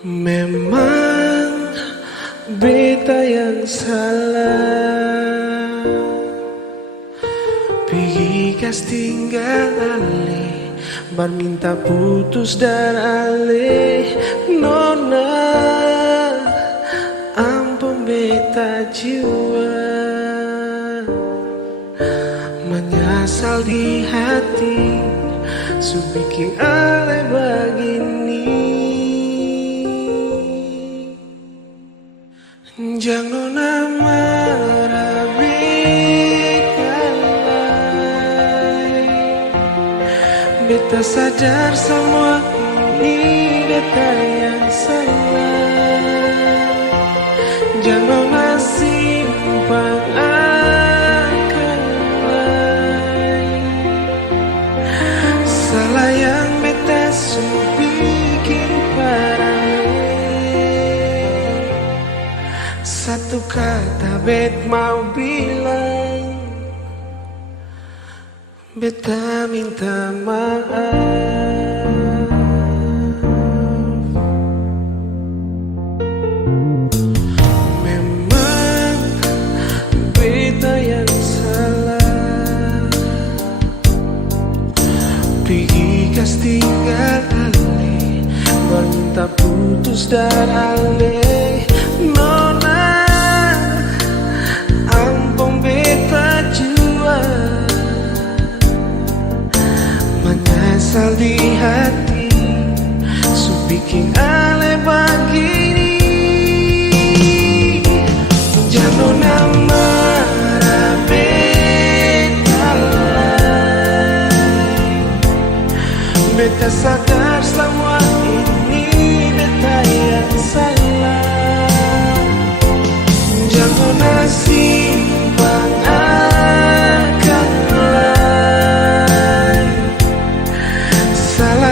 Memang beta yang salah, pergi kas tinggal ale, bar minta putus dar ale. Nona, ampun beta jiwa, menyesal di hati, su bikin ale begini. Jangan marah beta, beta sadar semua ini beta yang salah. Jangan simpan akan salah yang beta sudah bikin parah. Satu kata bet mau bilang, beta minta maaf. Memang beta yang salah, pergi kas tinggal ale, minta putus dar ale. Nona, ampun beta jua, menyesal di hati, su bikin ale begini. Jangan marah beta lagi, beta sadar semua ini beta yang salah. Jangan simpan akan lain salah